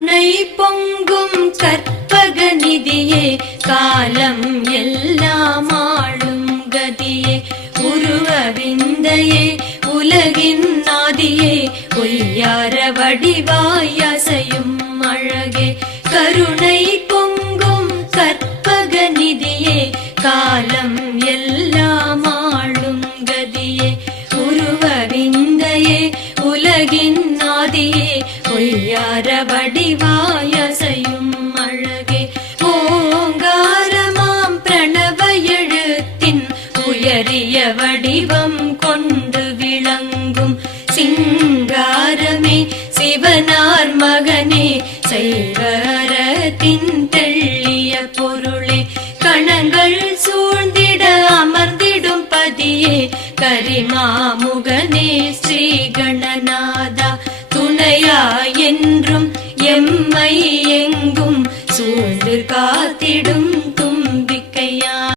பொங்கும் கற்பக நிதியே காலம் எல்லாம் ஆளும் கதியே உருவவிந்தையே உலகின் நாதியே பொய்யார வடிவாய் அசையும் அழகே கருணை பொங்கும் கற்பக நிதியே காலம் எல்லாம் ஆளும் கதியே உருவவிந்தையே உலகின் நாதியே பொய்யார வடிவாய் அசையும் அழகே ஓங்காரமாம் பிரணவ எழுத்தின் உயரிய வடிவம் கொண்டு விளங்கும் சிங்காரமே சிவனார் மகனே சைவரத்தின் தெள்ளிய பொருளே கணங்கள் சூழ்ந்திட அமர்ந்திடும் பதியே கரிமாமுகனே ஸ்ரீ கணநாதா துணையா என்றும் எம்மை எங்கும் சூழ்ந்து காத்திடும்